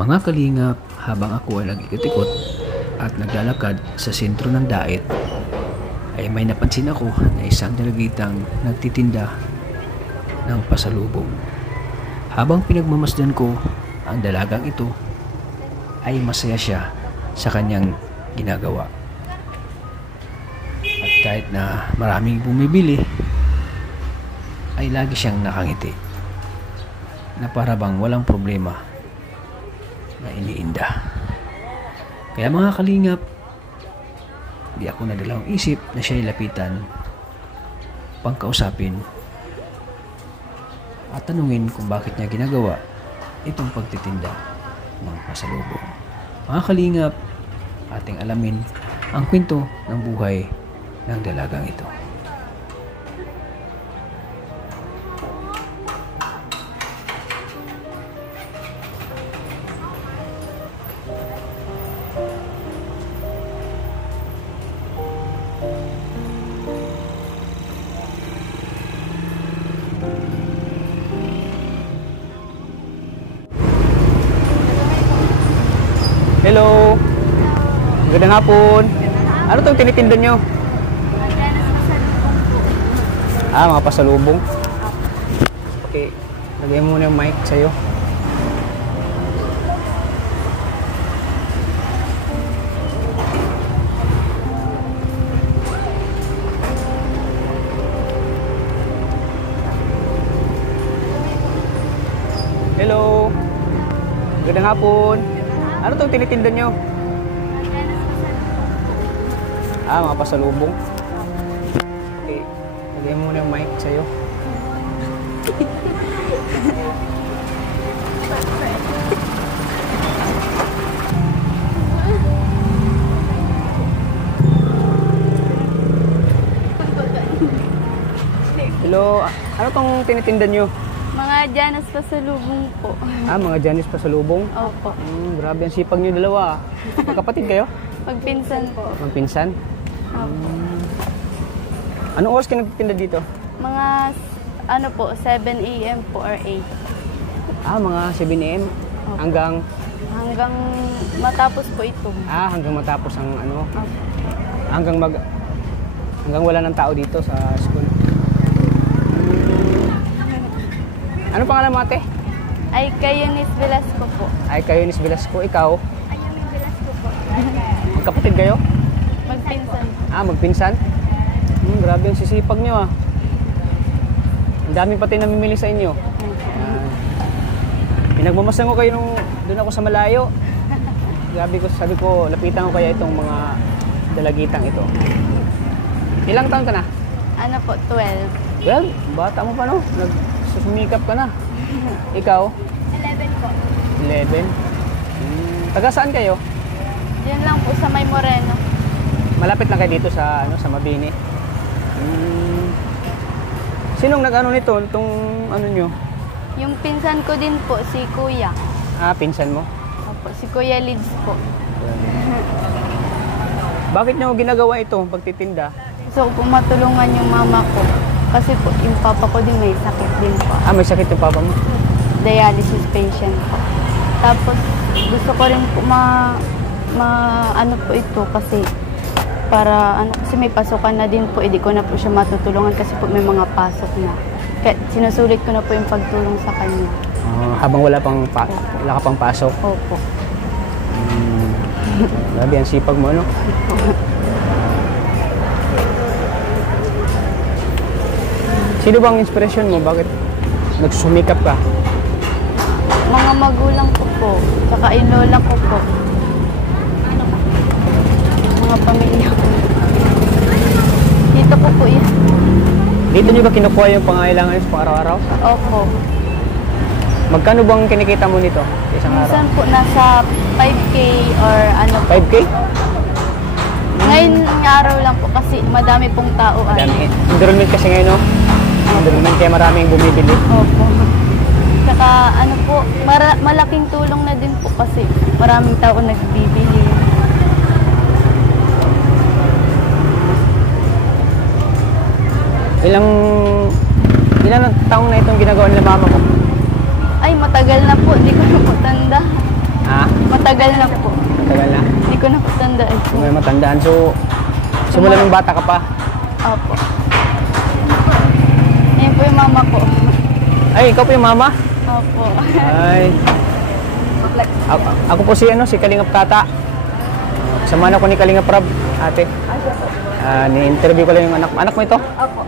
Mga kalingap, habang ako ay nag-ikot-ikot at naglalakad sa sentro ng Dait, ay may napansin ako na isang dalagitang nagtitinda ng pasalubong. Habang pinagmamasdan ko ang dalagang ito, ay masaya siya sa kanyang ginagawa. At kahit na maraming bumibili, ay lagi siyang nakangiti na para bang walang problema na iniinda. Kaya mga kalingap, di ako nadalawang isip na siya'y lapitan, pangkausapin at tanungin kung bakit niya ginagawa itong pagtitinda ng pasalubong. Mga kalingap, ating alamin ang kwento ng buhay ng dalagang ito. Hello. Magandang hapon. Ano itong tinitinda nyo? Mga pasalubong. Okay. Lagyan muna yung mic sa'yo. Hello. Magandang hapon. Ano itong tinitinda nyo? Mga pasalubong. Okay. Lagyan muna yung mic sa'yo. Hello. Ano itong tinitinda nyo? Mga Janas pasalubong po. Mga Janis pasalubong? Opo. Grabe ang sipag nyo dalawa. Magkapatid kayo? Pagpinsan po. Magpinsan? Opo. Anong oras ka nagtitinda dito? Mga ano po, 7 a.m. po or 8. Mga 7 a.m. Opo. Hanggang matapos po ito. hanggang matapos ang ano? Opo. Hanggang wala ng tao dito sa school. Ano pangalan mo, ate? Ay kayo Nis Velasco po. Ay, kayo Nis Velasco. Ikaw? Ayun Velasco po. Magkapatid kayo? Magpinsan. Magpinsan? Grabe ang sisipag nyo, Ang dami pati namimili sa inyo. Pinagmamasdan ko kayo nung doon ako sa malayo. Grabe ko, sabi ko, lapitan ko kaya itong mga dalagitang ito. Ilang taon ka na? Ano po, 12. Well, bata mo pa, no? Nagsusumikap ka na. Ikaw? 11 po. 11. Taga saan kayo? Diyan lang po sa May Moreno. Malapit lang kayo dito sa sa Mabini. Sinong nag-ano nito? Itong ano nyo? Yung pinsan ko din po, si Kuya. Pinsan mo? Opo, si Kuya Lids po. Bakit nyo ginagawa ito, pagtitinda? Gusto ko po matulungan yung mama ko. Kasi po, yung papa ko din may sakit din po. May sakit yung papa mo? Dialysis patient po. Tapos, gusto ko rin po ano po ito kasi para kasi may pasukan na din po, hindi ko na po siya matutulungan kasi po may mga pasok na. Kaya sinusulit ko na po yung pagtulong sa kanya. Habang wala ka pang pasok? Opo. Grabe ang sipag mo, no? Sino bang inspirasyon mo? Bakit nagsusumikap ka? Mga magulang ko po, tsaka yung lola ko po. Mga pamilya ko. Dito po yan. Dito nyo ba kinukuha yung pangailangan nyo sa araw-araw? Opo. Magkano bang kinikita mo nito isang araw? Minsan po nasa 5K or ano po. 5K? Ngayon araw lang po kasi madami pong tao. Madami. Enrollment kasi ngayon, no? Enrollment kaya maraming bumibili. Opo. Tsaka ano po, malaking tulong na din po kasi maraming tao nagbibili. Ilang taong na itong ginagawa nila mama mo? Ay, matagal na po. Hindi ko na po tanda. Matagal na po. Matagal na. Hindi ko na po tandaan po. May matandaan. So, simula nung bata ka pa. Opo. Yan po yung mama ko. Ay, ikaw po yung mama? Opo. Ay. Ako po si Kalingap Tata. Samahan ako ni Kalingap Rab, ate. Ni-interview ko lang yung anak mo ito. Opo.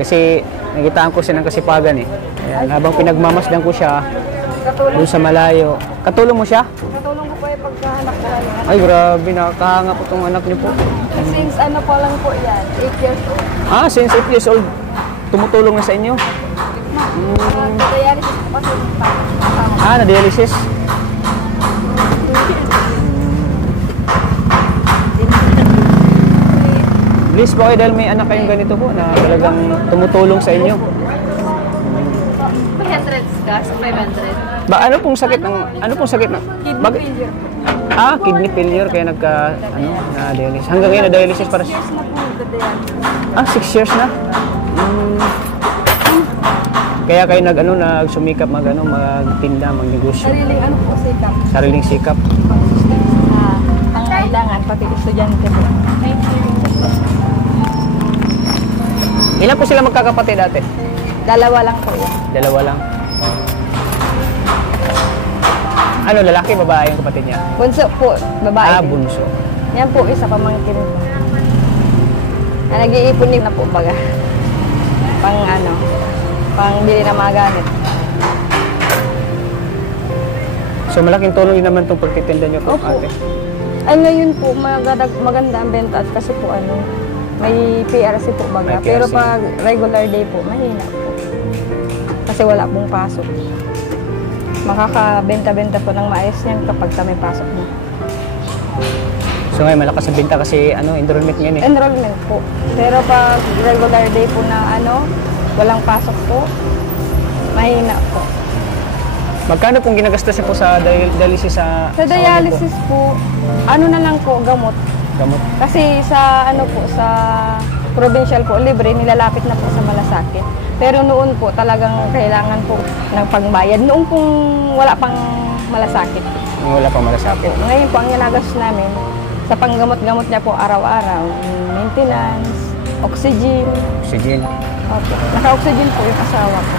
Kasi nakitaan ko siya ng kasipagan eh. Ayan, habang pinagmamasdan ko siya doon sa malayo. Katulong mo siya? Katulong ko po yung pagkahanap ko. Ay, grabe, nakakahanga po itong anak niyo po. Since ano po lang po yan, 8 years old. Since 8 years old, tumutulong na sa inyo? Dialysis po kasi Na-dialysis? Please po kayo dahil may anak kayong ganito po na talagang tumutulong sa inyo. 300 ka sa 500. Ano pong sakit ng Kidney failure. Kidney failure kaya na-dialysis. Hanggang ngayon na-dialysis para Years na po nagda-dialysis. 6 years na. Kaya kayo nagsumikap magtinda, magnegosyo. Sariling ano po, sikap. Sariling sikap. Pangailangan, pati estudyante po. Ilan po sila magkakapatid ate? Dalawa lang po yan. Dalawa lang. Lalaki, babae yung kapatid niya? Bunso po, babae din. Bunso. Yan po, isa pamangkin ko. Nag-iipon din na po baga. Pang bili na mga gamit. So malaking tulong din naman itong pagtitinda niyo po, Opo. ate. Ngayon po, maganda ang benta at kasi po may PRC po baga. May Pero PRC. pag regular day po, mahina po. Kasi wala pong pasok. Makakabenta-benta po ng maayos yan kapag may pasok mo. So ngayon malakas ang binta kasi enrollment ngayon eh. Enrollment po. Pero pag regular day po na walang pasok po, mahina po. Magkano pong ginagastos niyo po sa dialysis sa Sa dialysis po, na lang po, gamot. Gamot. Kasi sa sa provincial po, libre, nilalapit na po sa malasakit. Pero noon po, talagang kailangan po ng pangbayad. Noon pong wala pang malasakit. Wala pang malasakit. Ngayon po, ang ginagastos namin, sa panggamot-gamot niya po araw-araw, maintenance, oxygen. Oxygen. Opo. Naka-oxygen po yung asawa ko.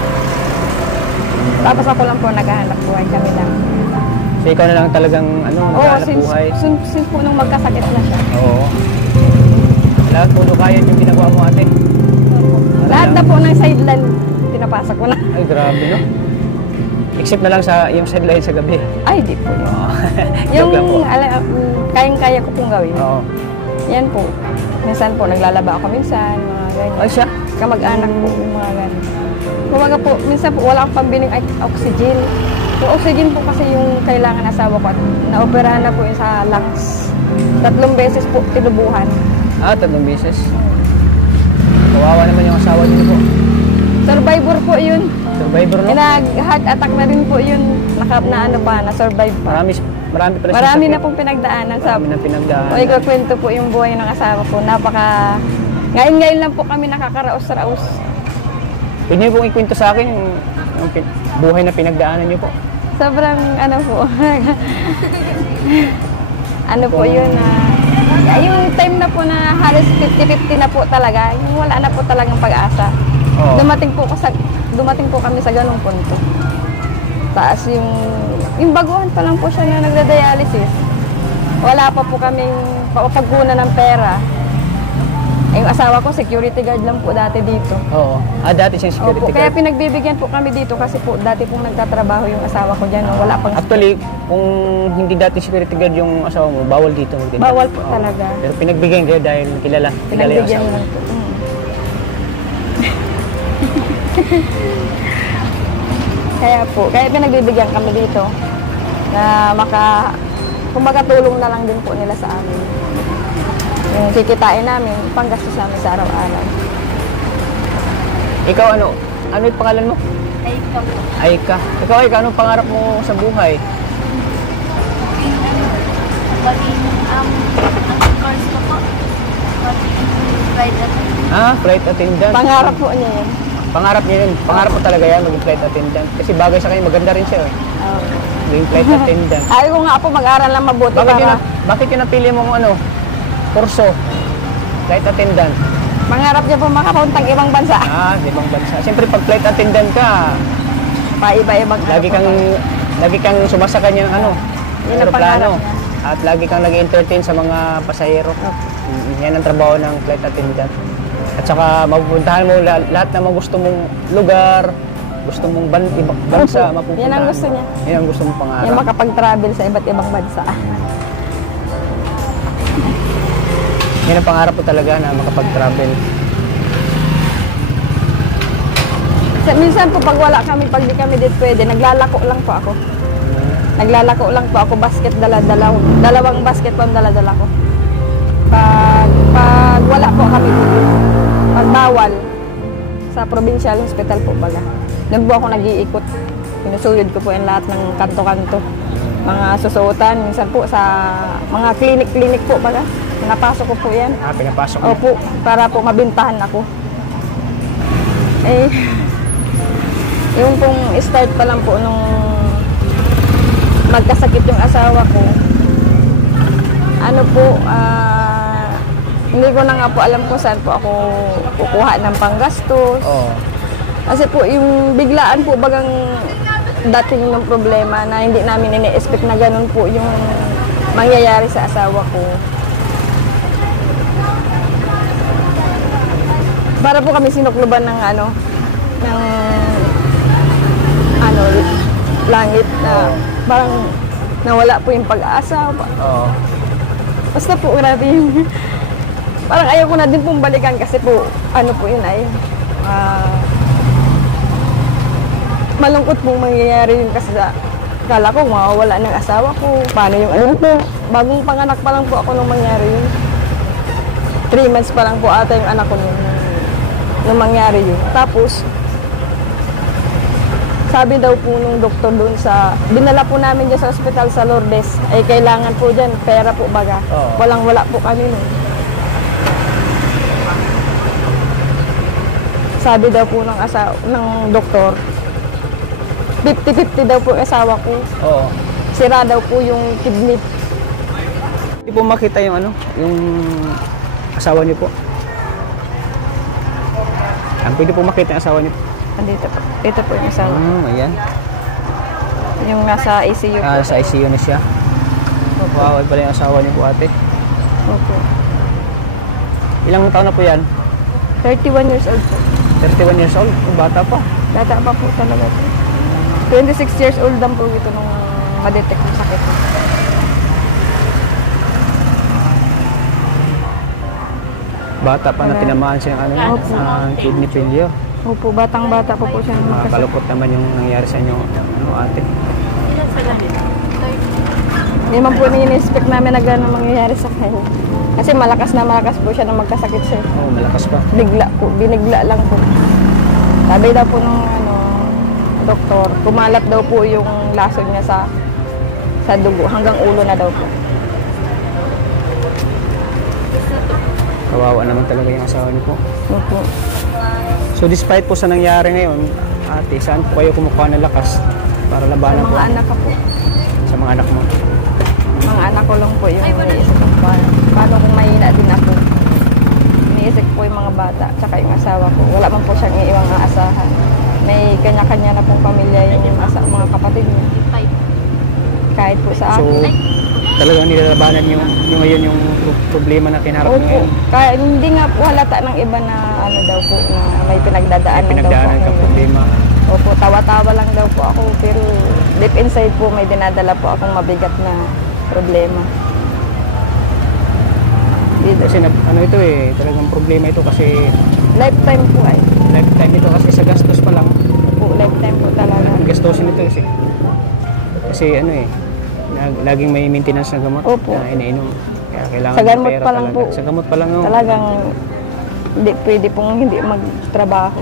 Tapos ako lang po naghahanap buhay kami lang. So ikaw na lang talagang naghahanap buhay? Since po nung magkasakit na siya. Oo. Lahat po kaya yung ginagawa mo ate? Lahat na po ng sideline, pinapasok ko na. Ay grabe no? Except na lang yung sideline sa gabi. Ay, di po. Oo. Yung Joke lang po. kayang-kaya ko pong gawin. Oo. Yan po. Minsan po, naglalaba ako minsan, mga ganyan. Ay siya? Kamag-anak po, yung mga ganyan. Kumaga po, minsan po, wala akong pambiling oxygen. Yung oxygen po kasi yung kailangan asawa ko at naoperahan na po yung sa lungs. 3 beses po tinubuhan. 3 beses. Kawawa naman yung asawa niyo po. Survivor po yun. Survivor no? Nag-heart attack na rin po yun. Na-survive pa. Marami pala siya Marami sakit. na pong pinagdaanan. Marami na pinagdaanan. O ikakwento po yung buhay ng asawa ko. Ngayon lang po kami nakakaraos-raos. Pwede niyo pong ikwento sa akin yung buhay na pinagdaanan niyo po. Sobrang po. Po yun yung time na po na halos 50-50 na po talaga. Yung wala na po talagang pag-asa. Oo. Dumating po kami sa ganung punto. Taas yung baguhan pa lang po siya na nagda-dialysis. Wala pa po kaming pagkunan ng pera. Yung asawa ko, security guard lang po dati dito. Oo. Dati siyang security Opo, guard. kaya pinagbibigyan po kami dito kasi po dati pong nagtatrabaho yung asawa ko dyan. Wala pang... Actually, kung hindi dati security guard yung asawa mo, bawal dito magtinda. Bawal po Oo. talaga. Pero pinagbigyan kayo dahil kilala yung Pinagbigyan asawa. lang po. Kaya pinagbibigyan kami dito na kumbaga tulong na lang din po nila sa amin. Yung kikitain namin, panggastos namin sa araw-araw. Ikaw ano yung pangalan mo? Aika po. Aika. Ikaw Aika, anong pangarap mo sa buhay? Course ko po. Flight attendant. Flight attendant. Pangarap po niya yun. Pangarap niya yun. Pangarap mo talaga yan, maging flight attendant. Kasi bagay sa kanya, maganda rin siya eh. Maging flight attendant. Ayaw ko nga po mag-aral lang mabuti para Bakit yun napili mong ano, kurso? Flight attendant. mangarap niya po makapuntang ibang bansa. Ibang bansa. Siyempre pag flight attendant ka, Paiba-ibang lagi kang sumasakay ng ano, Yun ang aeroplano. pangarap niya. At lagi kang nag-entertain sa mga pasahero. Yan ang trabaho ng flight attendant. At saka mapupuntahan mo lahat ng mga gusto mong lugar, gusto mong ibang bansa, Opo, mapupuntahan yan ang gusto mo. niya. Yan ang gusto mong pangarap. Yung makapag-travel sa iba't ibang bansa. Yan ang pangarap ko talaga na makapag-travel. Minsan po pag wala kami, pag di kami dito pwede, naglalako lang po ako. Naglalako lang po ako, basket dalawang basket po ang dala-dala ko. Pag wala po kami dito, pag bawal, sa provincial hospital po baga. Doon po ako nag-iikot. Pinusuyod ko po yung lahat ng kanto-kanto. Mga susuotan, minsan po sa mga clinic-clinic po baga. Pinapasok ko po yan. Pinapasok mo. Opo, para po mabintahan ako. Yung pong start pa lang po nung magkasakit yung asawa ko, hindi ko na nga po alam kung saan po ako kukuha ng panggastos. Oo. Kasi po yung biglaan po bagang dating ng problema na hindi namin ini-expect na ganun po yung mangyayari sa asawa ko. Para po kami sinukluban ng langit na parang nawala po yung pag-asa. Oo. Basta po grabe yung parang ayaw ko na din pong balikan kasi po po yun ay malungkot pong mangyayari yun kasi kala ko mawawala ng asawa ko. Paano yung ano po? Bagong panganak pa lang po ako nung mangyari yun. 3 months pa lang po ata yung anak ko nung mangyari yun. Tapos sabi daw po nung doktor doon binala po namin dyan sa ospital sa Lourdes, ay kailangan po dyan, pera po baga. Oo. Walang-wala po kami nun. Sabi daw po ng doktor, 50-50 daw po yung asawa ko. Oo. Sira daw po yung kidney. Hindi po makita yung yung asawa niyo po. Pwede po makita yung asawa niyo po. Dito po. Ito po yung asawa. Ayan. Yung nasa ICU po. Sa ICU na siya. Wow, pala yung asawa niyo po, ate. Opo. Ilang taon na po yan? 31 years old po. 31 years old? Bata pa. Bata pa po talaga po. 26 years old lang po ito nung ma-detect yung sakit. Bata pa na tinamaan siya ng kidney failure. Opo, batang-bata po po siya. Kalungkot naman yung nangyari sa inyo, ate. Hindi man po ini-expect namin na gano'n mangyayari sa kanya. Kasi malakas po siya nang magkasakit siya. Oo, malakas pa. Binigla lang po. Sabi daw po nung doktor, kumalat daw po yung lason niya sa dugo, hanggang ulo na daw po. Kawawa naman talaga yung asawa niyo po. Opo. So despite po sa nangyari ngayon, ate, saan po kayo kumukuha ng lakas para Sa labanan po mga anak ko po. sa mga anak mo? Mga anak ko lang po yung iniisip ko paano kung mahina din ako. Iniisip po yung mga bata, tsaka yung asawa ko. Wala man po siyang iiwang aasahan. May kanya-kanya na pong pamilya yung mga kapatid niya. Kahit po sa So akin. talagang nilalabanan yung ngayon yung problema na kinarap Opo. ngayon. Kaya hindi nga po halata ng iba na daw po na may pinagdadaanan daw po Pinagdaanan ako kang ngayon. problema. Opo, tawa-tawa lang daw po ako pero deep inside po may dinadala po akong mabigat na problema. Kasi ito talagang problema ito kasi Lifetime po ay. lifetime ito kasi sa gastos pa lang. Po, lifetime po talaga. Ang gastusin ito kasi laging may maintenance na gamot Opo. na iniinom. Kaya kailangan Sa ng gamot pera pa lang talaga. po. Sa gamot pa lang. Talagang hindi pwede pong hindi magtrabaho.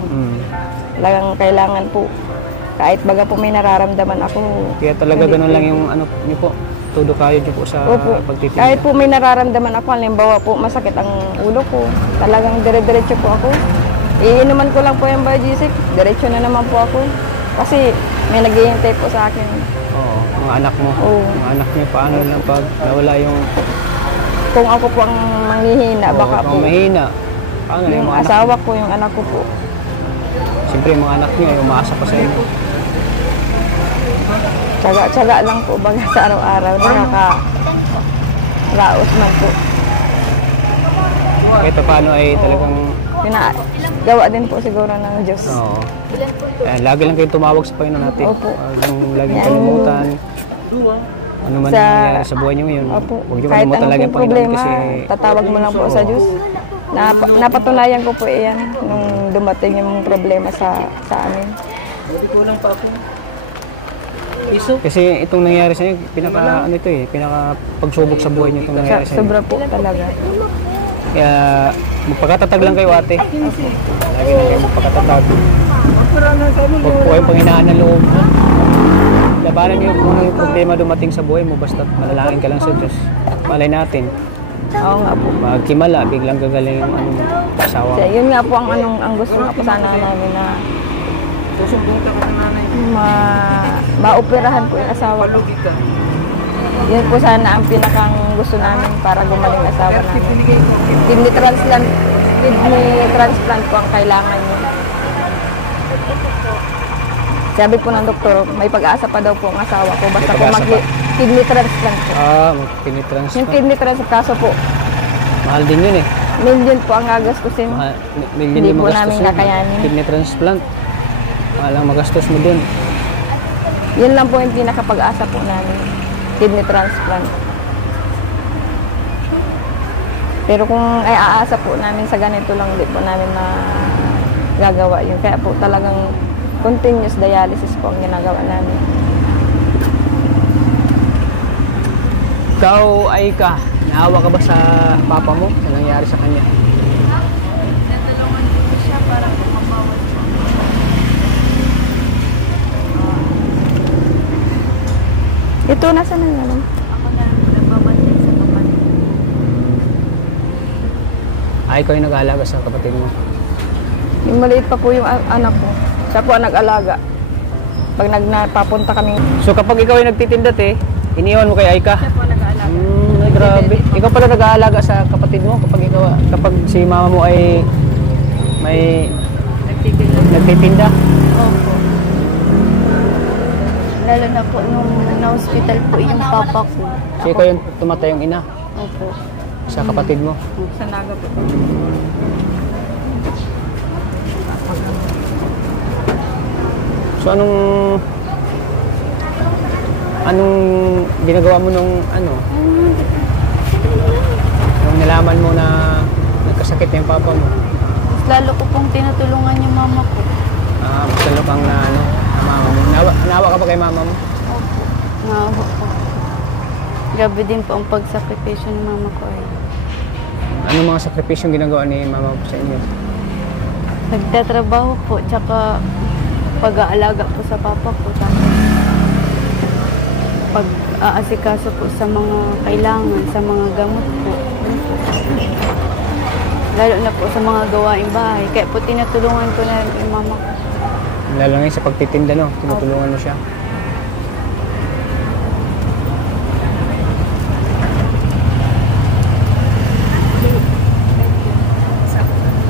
Talagang kailangan po. Kahit baga po may nararamdaman ako. Kaya talaga hindi ganun lang pwede. yung niyo po. Todo kayo niyo po sa Opo. pagtitinda. Kahit po may nararamdaman ako, halimbawa po masakit ang ulo ko, talagang dire-diretso po ako. Iinuman ko lang po yung Biogesic, diretso na naman po ako. Kasi may naghihintay po sa akin. Oo. Mga anak mo. Oo. Mga anak niyo, paano lang pag nawala yung... Kung ako po ang manghihina, baka po. Kung mahina. Paano na Yung mga anak? asawa ko, yung anak ko po. Siyempre, yung mga anak niyo, ay umaasa pa sa inyo. Tsaga-tsaga lang po baga sa araw-araw. Nakaka-raos man po. Kahit paano ay talagang... Gawa din po siguro ng Diyos. Oo. Lagi lang kayo tumawag sa Panginoon natin. Opo. Huwag yung laging Yan. kalimutan. Ano man Sa- nangyayari sa buhay niyo ngayon. Opo. Huwag niyo Kahit kalimutan anong lagi ang pong Panginoon problema, kasi... tatawag mo lang po sa Diyos. Napatunayan ko po iyan nung dumating yung problema sa amin. Kasi itong nangyayari sa inyo, pinaka pagsubok sa buhay niyo itong nangyayari sa inyo. Sobra po talaga. Kaya magpakatatag lang kayo, ate. Lagi lang kayo magpakatatag. Huwag po kayong panghinaan ng loob. Labanan niyo kung ano yung problema dumating sa buhay mo, basta manalangin ka lang sa Diyos. Malay natin. Oo nga po. Pagkimala, biglang gagaling yung asawa. Kaya yun nga po ang gusto nga po sana namin na maoperahan po yung asawa ko. Yun po sana ang pinakang gusto namin para gumaling ang asawa namin. Kidney transplant po ang kailangan niya. Sabi po ng doktor, may pag-asa pa daw po ang asawa ko. Basta po mag-kidney transplant po. Kidney Yung transplant. kidney transplant, kaso po, Mahal din yun eh. million po ang gagastusin. Million Hindi yung po magastos namin yun. kakayanin. Kidney transplant. Mahal ang magastos mo dun. Yun lang po yung pinakapag-asa po namin. Kidney transplant. Pero kung ay aasa po namin sa ganito lang, hindi po namin gagawa yun. Kaya po talagang continuous dialysis po ang ginagawa namin. Ikaw ay naawa ka ba sa papa mo sa nangyari sa kanya? Ito, nasa na naman? Ako na lang nagbabantay sa kapatid. Ikaw yung nag-aalaga sa kapatid mo. Yung maliit pa po yung anak ko. Siya po ang nag-alaga. Pag nagpapunta kami. So kapag ikaw ay nagtitinda iniwan mo kay Aika? Siya po nag-alaga. Ay, grabe. Ikaw pala nag-aalaga sa kapatid mo kapag si mama mo ay may nagtitinda? Opo. Lalo na po nung na-hospital po yung papa ko. So ikaw yung tumatayong ina Opo. sa kapatid mo? Sa Naga po. So anong ginagawa mo nung nung nalaman mo na nagkasakit na yung papa mo? Mas lalo ko pong tinutulungan yung mama ko. Masalo kang na mama mo. Nawa ka ba kay mama mo? Opo. Naawa po. Grabe din po ang pagsakripisyo ng mama ko eh. Anong mga sakripisyong ginagawa ni mama mo sa inyo? Nagtatrabaho po, tsaka pag-aalaga po sa papa ko. Tapos pag-aasikaso po sa mga kailangan, sa mga gamot po. Lalo na po sa mga gawaing bahay. Kaya po tinutulungan ko na rin yung mama ko. Lalo ngayon sa pagtitinda, no? Tinutulungan mo siya.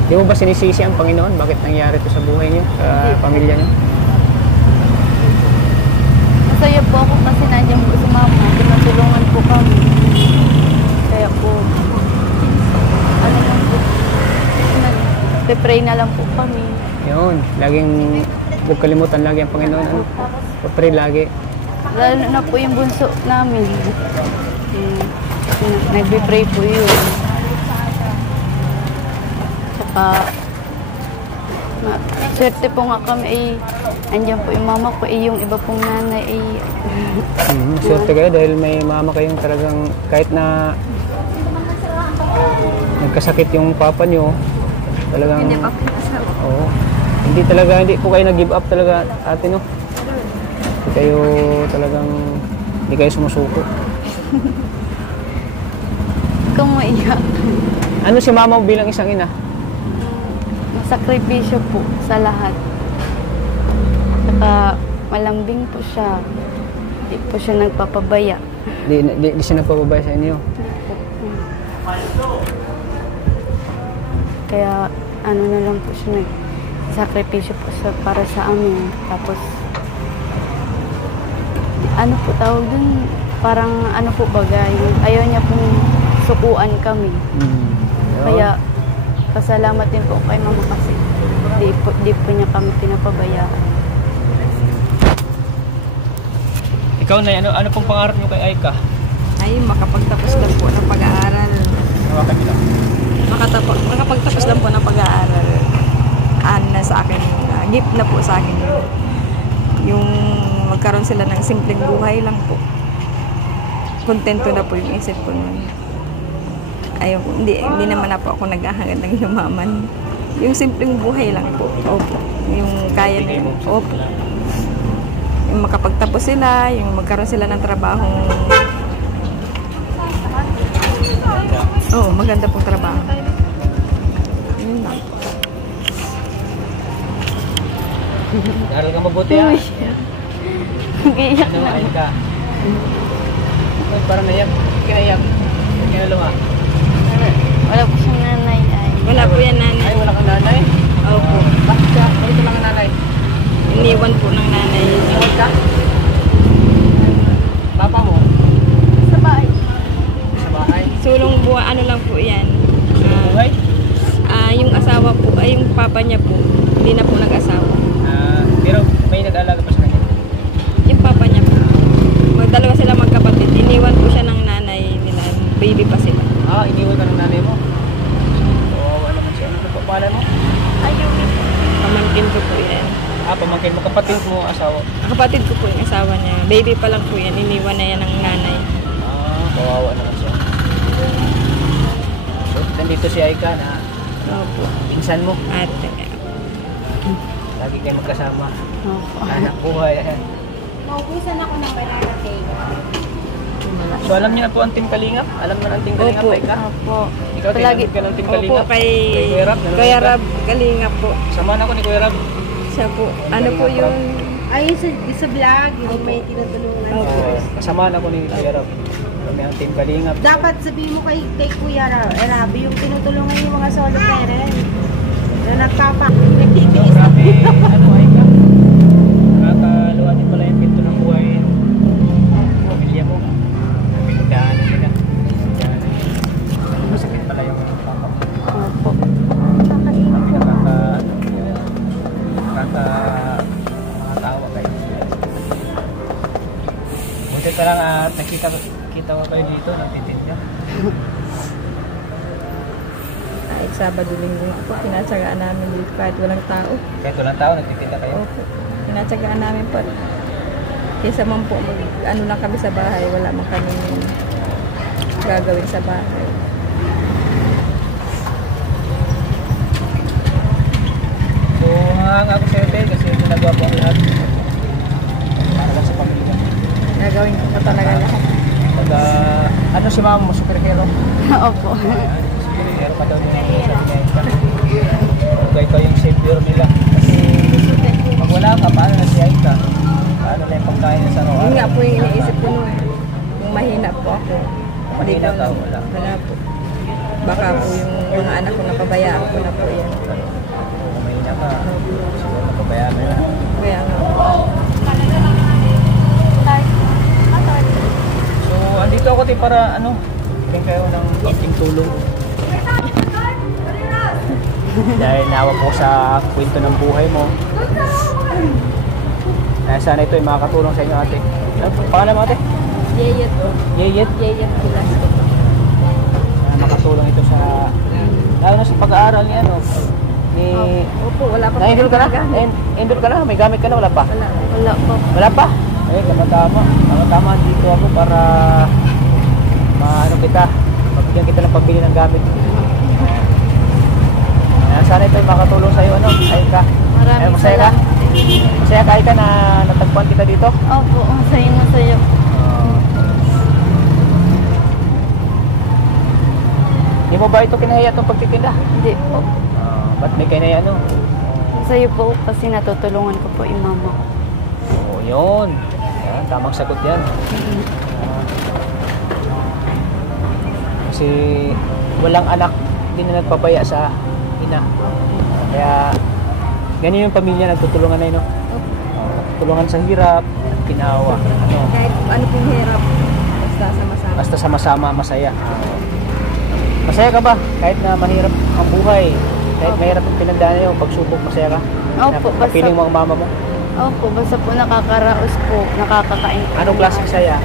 Di mo ba sinisisi ang Panginoon? Bakit nangyari ito sa buhay niyo, sa pamilya niyo? Masaya po ako kasi nandiyan po si mama. Tinutulungan po kami. Kaya po, ano lang po, nag-pray na lang po kami. Yun, laging huwag kalimutan lagi ang Panginoon. Pray lagi. Lalo na po yung bunso namin. Nagbe-pray po yun. Tsaka, swerte po nga kami ay andyan po yung mama ko ay yung iba pong nanay ay Swerte kayo dahil may mama kayong talagang kahit na nagkasakit yung papa nyo, talagang Hindi pa po asawa. oo. Hindi po kayo nag-give up talaga, ate, no? Hindi kayo sumusuko. ikaw maiyak. Ano si mama mo bilang isang ina? Masakripisyo po sa lahat. Saka malambing po siya. Di po siya nagpapabaya. Di siya nagpapabaya sa inyo. Kaya ano na lang po siya nagsakripisyo po para sa amin. Tapos ano po tawag dun, parang ano po bagay, ayaw niya pong sukuan kami. Kaya pasalamat din po kay mama kasi di po niya kami pinapabayaan. Ikaw na, ano pong pangarap niyo kay Aika? Ay, makapagtapos lang po ng pag-aaral. Makapagtapos lang po ng pag-aaral. Na sa akin, gift na po sa akin yun. Yung magkaroon sila ng simpleng buhay lang po. Kontento na po yung isip ko nun. Ayaw, hindi naman na po ako naghahangad ng yumaman. Yung simpleng buhay lang po. Opo. Yung kaya na yun. Opo. Yung makapagtapos sila, yung magkaroon sila ng trabahong maganda pong trabaho. Yun lang. Aral ka mabuti ha? Nag-iiyak na. Ayun ka. Parang naiyak. Kinaiyak. Kinaluma. Wala po siyang nanay ay. Wala po yan, nanay. Ay, wala kang nanay? Opo. Bakit siya? Bakit lang ang nanay? Iniwan po ng nanay. Iwan ka? Papa mo? Sa bahay. Sa bahay? Sulong buwan, ano lang po yan. Buhay? Yung asawa po, ay yung papa niya po, hindi na po nag-asawa. Pero may nag-alaga pa sa kanya? Yung papa niya po. Dalawa sila magkapatid. Iniwan po siya ng nanay nila. Baby pa sila. Iniwan ka ng nanay mo? Wala naman siya. Ano pa pala mo? Ayun. Pamangkin ko po yan. Pamangkin mo. Kapatid mo asawa? Kapatid ko po yung asawa niya. Baby pa lang po yan. Iniwan na yan ng nanay. Kawawa naman siya. So, nandito si Aika na Opo. pinsan mo. Ate. Lagi kayo magkasama. Opo. Anak buhay. Maubusan ako ng banana cake. So alam niyo na po ang Team Kalingap? Alam mo na ang Team Kalingap, Opo. Aika? Opo. Ikaw, tinanong ka ng Team Opo, Kalingap? kay Kuya Rab, nanonood Kuya ka? Rab Kalingap po. Samahan ako ni Kuya Rab. Siya po. Ano po yung... Ay, sa vlog, yung may tinutulungan. Opo. Kasamahan ako ni Kuya Rab. Kami ang Team Kalingap. Dapat sabihin mo kay Kuya Rabi, yung tinutulungan yung mga solo parents na nagtitiis. Grabe, Aika? Nakakaluwa din pala yung pinto ng buhay ng pamilya mo. Pinagdaanan nila. Masakit pala yung papa mo. Opo. Nakakatawa kayo. Buti ka lang at nakita ko kayo dito, nagtitinda. Kahit Sabado Linggo nga po, pinatsagaan namin dito kahit walang tao. Kahit walang tao, nagtitinda kayo. Opo. Pinatsagaan namin po. Kaysa man po, ano lang kami sa bahay, wala man kami gagawin sa bahay. So, hanggang ako sa'yo, Tay, kasi ginagawa po ang lahat. Para lang sa pamilya. Gagawin ko po talaga lahat. Pag, ano si mama mo, superhero? Opo. Superhero ka daw nila sa Aika. Pag ikaw yung savior nila. Kasi, pag wala ka, paano na si Aika? Paano na yung pagkain na sa Yun araw-araw? nga po yung iniisip ko nun. Yung mahina po ako. Mahina ka, wala. Wala po. Baka po yung mga anak ko napabayaan ko na po yan. Kung mahina ka, siguro napabayaan mo na. Kaya nga po. So, andito ako tayo para, bigyan kayo ng konting tulong. Dahil nawa po sa kwento ng buhay mo. Sana ito ay makakatulong sa inyo, ate. Ano po pangalan mo, ate? Yeyet po. Yeyet? Yeyet Pilas po. Sana makatulong ito sa, lalo na sa pag-aaral niya, ni... Opo, wala pa po. Na-enroll ka na? Na-enroll ka na? May gamit ka na? Wala pa? Wala. Wala po. Wala pa? Eh, tama-tama. Tama-tama, dito ako para kita, mabigyan kita ng pambili ng gamit. Sana ito ay makatulong sa'yo, Aika. Maraming Masaya ka? Masaya ka, Aika, na natagpuan kita dito? Opo, masaya. Hindi mo ba ito kinahaya itong pagtitinda? Hindi po. Ba't may kinahaya, Masaya po kasi natutulungan ko po yung mama ko. Oo, yun. Yan. Tamang sagot yan. Kasi walang anak, hindi na nagpapaya sa ina. Kaya ganyan yung pamilya, nagtutulungan na yun, no? Nagtutulungan sa hirap, ginawa. Ano? Kahit ano pong hirap, basta sama-sama. Basta sama-sama, masaya. Masaya ka ba? Kahit na mahirap ang buhay, kahit mahirap ang pinagdaanan yung pagsubok, masaya ka? Opo, basta, Kapiling mo ang mama mo? opo, basta po nakakaraos po, nakakakain po. Anong klaseng saya?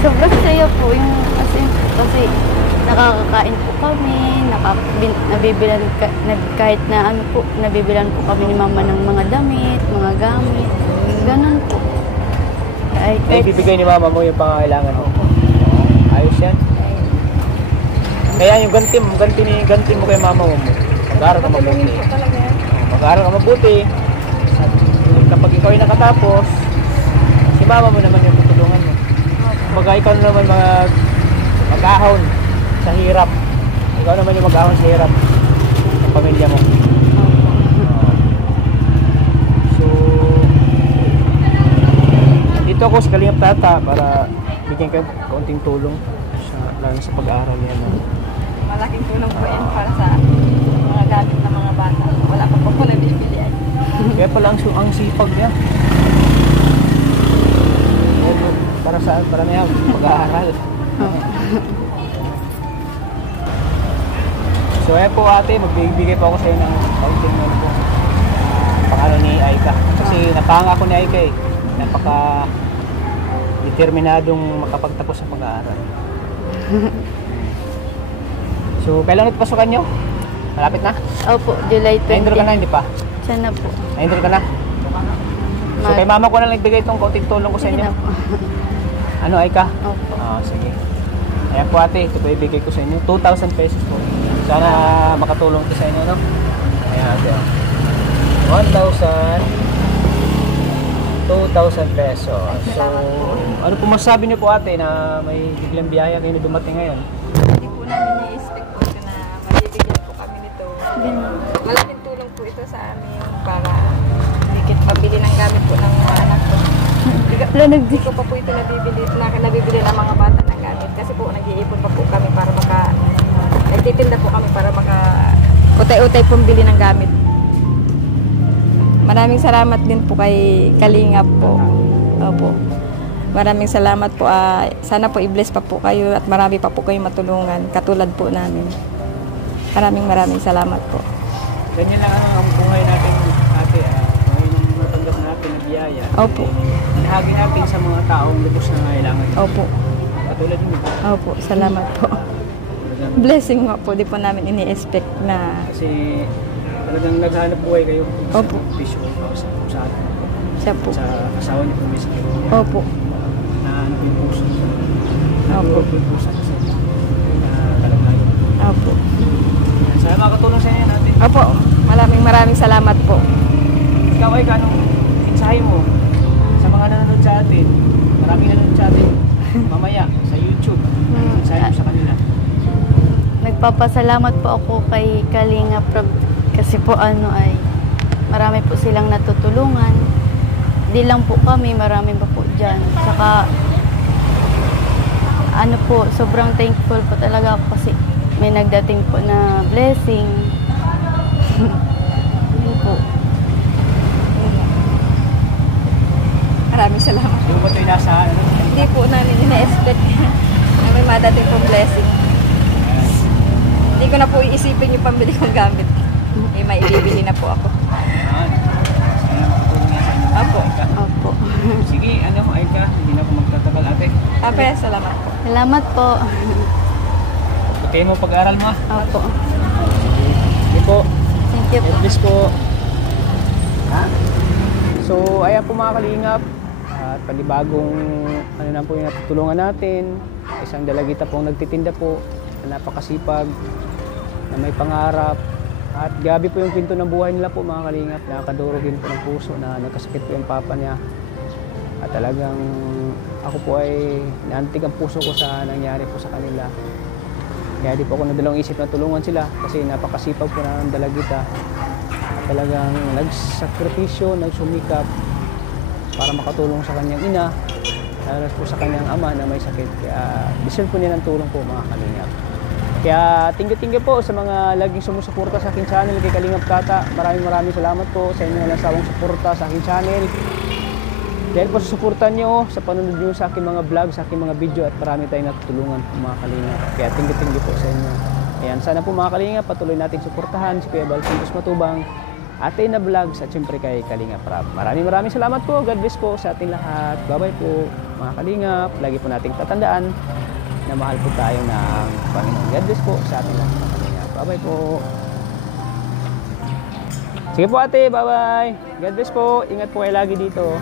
Sobrang saya po yung as in, kasi nakakakain po kami, nabibilan kahit na ano po, nabibilan po kami ni mama ng mga damit, mga gamit, ganun po. Ay, May bibigay ni mama mo yung pangangailangan mo? Ayos yan. Kaya yung ganti mo kay mama mo, mag-aaral ka mabuti. Tulungin po talaga yan. Mag-aaral ka mabuti. Kapag ikaw ay nakatapos, si mama mo naman yung tutulungan mo. Kumbaga ikaw na naman mag-ahon sa hirap. Ikaw naman yung mag-ahon sa hirap ng pamilya mo. So, dito ako sa Kalingap Tata para bigyan kayo kaunting tulong lalo sa pag-aaral niya. Malaking tulong po yan para sa mga gamit ng mga bata. Wala pa po nabibili yan. Kaya pala ang sipag niya. Para saan? Para na yan, pag-aaral. So ayan po ate, magbibigay po ako sa iyo ng kaunting pangalan ni Aika. Kasi napanga ako ni Aika eh. Napaka determinadong makapagtapos sa pag-aaral. So kailan ulit pasukan nyo? Malapit na? Opo, July 20. Na-enroll ka na, hindi pa? Sana po. Na-enroll ka na? So kay mama ko na lang nagbigay itong kaunting tulong ko sa Sige inyo. na po. Ano Aika? Opo. Sige. Ayan po ate, ito po ibigay ko sa inyo. 2,000 pesos po. Sana makatulong ito sa inyo, no? Ayan ate. 1,000, 2,000 pesos. So, ano po masasabi niyo po ate na may biglang biyaya kayo na dumating ngayon? Hindi po namin i-expect po na mabibigyan po kami nito. Malaking tulong po ito sa amin para dikit pabili ng gamit po ng mga anak ko. Hindi ko pa po ito nabibili ng mga bata ng gamit kasi po nag-iipon pa po kami para nagtitinda po kami para utay-utay pong bili ng gamit. Maraming salamat din po kay Kalingap po. Opo. Maraming salamat po. Sana po i-bless pa po kayo at marami pa po kayo matulungan katulad po namin. Maraming salamat po. Ganyan lang ang buhay natin ate. Ngayon matanggap natin ang biyaya. Opo. Inahagi natin sa mga taong lubos na ngailangan. Opo. Katulad niyo. Opo. Salamat po. Blessing nga po. Di po namin ini-expect na... Kasi talagang naghanap buhay kayo. Opo. Sa atin. Siya po. Sa asawa niyo po mismo. Opo. Na ano po yung puso. Opo. Po yung puso kasi na kalaglayo. Opo. Sana makatulong sa inyo natin. Opo. Maraming salamat po. Ikaw ay kanong mensahe mo sa mga nanonood sa atin. Maraming nanonood sa atin. Mamaya sa YouTube. Mensahe mo sa kanila. Nagpapasalamat po ako kay Kalingap Rob kasi po ay marami po silang natutulungan. Di lang po kami, marami pa po dyan. Saka sobrang thankful po talaga ako kasi may nagdating po na blessing. Yun po. Maraming salamat. Hindi mo ba ito inasahan? Hindi po namin ina-expect na may madating pong blessing. Hindi ko na po iisipin yung pambili kong gamit. May ibibili na po ako. Sana makatulong yan sa inyo. Opo. Opo. Sige, Aika, hindi na ako magtatagal ate. Ape, salamat po. Salamat po. Okay mo pag-aaral mo. Opo. Sige po. Thank you po. Please po. So, ayan po mga kalingap. At panibagong na po yung natutulungan natin. Isang dalagita pong nagtitinda po. Na napakasipag. Na may pangarap. At gabi po yung kwento ng buhay nila po mga kalingap. Nakakadurugin po ng puso na nagkasakit po yung papa niya. At talagang ako po ay naantig ang puso ko sa nangyari po sa kanila. Kaya di po ako nadalawang isip na tulungan sila kasi napakasipag po na ng dalagita. At talagang nagsakripisyo, nagsumikap. para makatulong sa kanyang ina, lalo po sa kanyang ama na may sakit. Kaya deserve po niya ng tulong po mga kalingap. Kaya tinggi-tinggi po sa mga laging sumusuporta sa aking channel kay Kalingap Tata. Maraming salamat po sa inyo na sawang suporta sa aking channel. Dahil po sa suportan nyo, sa panunod nyo sa aking mga vlog, sa aking mga video, at marami tayong natutulungan po mga kalingap. Kaya tinggi-tinggi po sa inyo. Ayan, sana po mga kalingap, patuloy nating suportahan si Kuya Bal Santos Matubang, Ate na Vlogs, at siyempre kay Kalingap Rab. Maraming salamat po. God bless po sa ating lahat. Bye-bye po mga kalingap. Lagi po nating tatandaan na mahal po tayo ng Panginoon. God bless po sa ating lahat mga kalingap. Bye-bye po. Sige po ate, bye-bye. God bless po. Ingat po kayo lagi dito.